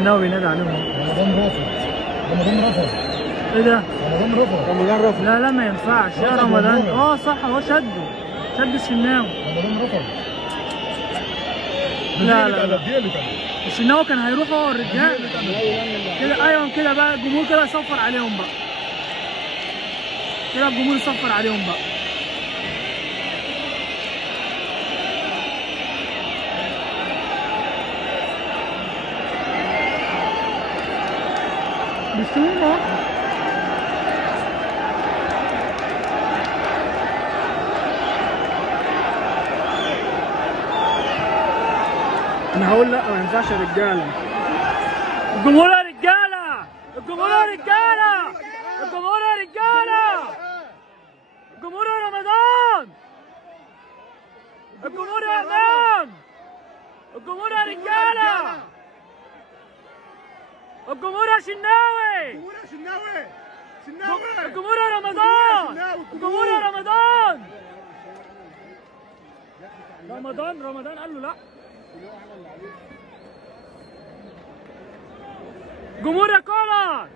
الشناوي بينادي عليهم اهو. رمضان رافض. رمضان رفض. ايه ده؟ رمضان رفض. رمضان رفض. لا لا ما ينفعش يا رمضان. صح هو شد الشناوي. رمضان رفض. لا لا الشناوي كان هيروح هو والرجاله كده. ايوه كده بقى الجمهور كده يصفر عليهم بقى. كده الجمهور يصفر عليهم بقى. بسهولة. انا هقول لا ما ينفعش يا رجاله. الجمهور يا رجاله. الجمهور يا رجاله. الجمهور يا رجاله. الجمهور يا رمضان. الجمهور يا امام. الجمهور يا رجاله. الجمهور يا شناوي. الجمهور يا شناوي. شناوي. الجمهور يا رمضان. الجمهور يا رمضان. رمضان قال له لا. جمهور يا كولر.